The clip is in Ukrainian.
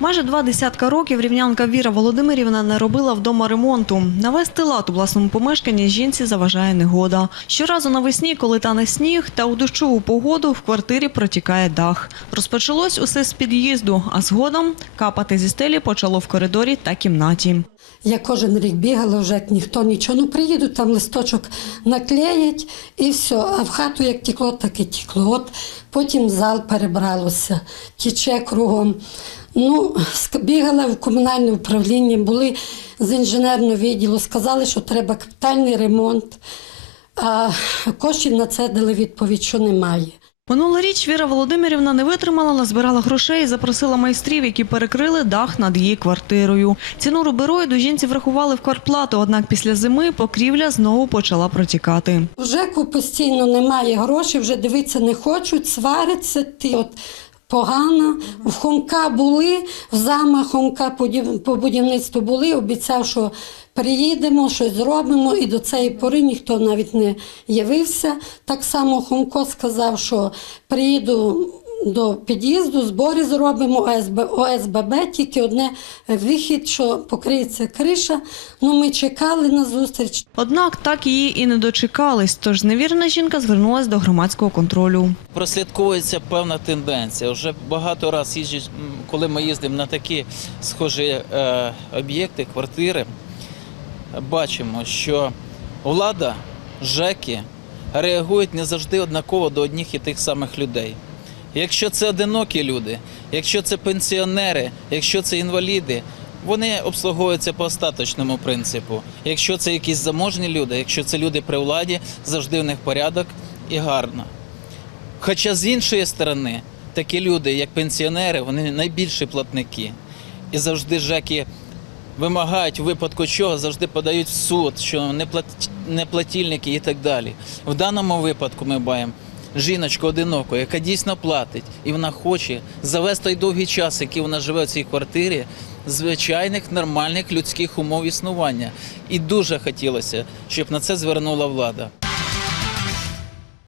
Майже два десятка років рівнянка Віра Володимирівна не робила вдома ремонту. Навести лад у власному помешканні жінці заважає негода. Щоразу навесні, коли тане сніг, та у дощову погоду в квартирі протікає дах. Розпочалось усе з під'їзду, а згодом капати зі стелі почало в коридорі та кімнаті. Я кожен рік бігала, вже ніхто нічого. Ну приїдуть, там листочок наклеять і все. А в хату як тікло, так і тікло. От потім зал перебралося, тіче кругом. Ну, бігала в комунальне управління, були з інженерного відділу, сказали, що треба капітальний ремонт. А коштів на це дали відповідь, що немає. Минулоріч Віра Володимирівна не витримала, назбирала грошей і запросила майстрів, які перекрили дах над її квартирою. Ціну рубероїду жінці врахували в квартплату, однак після зими покрівля знову почала протікати. В ЖЕКу постійно немає грошей, вже дивитися не хочуть, сваряться. Ти от погано. В Хомка були, в замах Хомка по будівництву були, обіцяв, що приїдемо, щось зробимо, і до цієї пори ніхто навіть не явився. Так само Хомко сказав, що приїду. До під'їзду збори зробимо ОСБ, ОСББ, тільки одне вихід, що покриється криша. Ну, ми чекали на зустріч. Однак так її і не дочекались, тож зневірена жінка звернулася до громадського контролю. прослідковується певна тенденція. Вже багато разів їжджу, коли ми їздимо на такі схожі е, об'єкти, квартири, бачимо, що влада, ЖЕКи реагують не завжди однаково до одних і тих самих людей. Якщо це одинокі люди, якщо це пенсіонери, якщо це інваліди, вони обслуговуються по остаточному принципу. Якщо це якісь заможні люди, якщо це люди при владі, завжди в них порядок і гарно. Хоча з іншої сторони, такі люди, як пенсіонери, вони найбільші платники. І завжди ЖЕКи вимагають у випадку чого, завжди подають в суд, що не плат- не платільники і так далі. В даному випадку ми маємо жіночку одиноку, яка дійсно платить, і вона хоче завести той довгий час, який вона живе в цій квартирі, звичайних нормальних людських умов існування. І дуже хотілося, щоб на це звернула влада.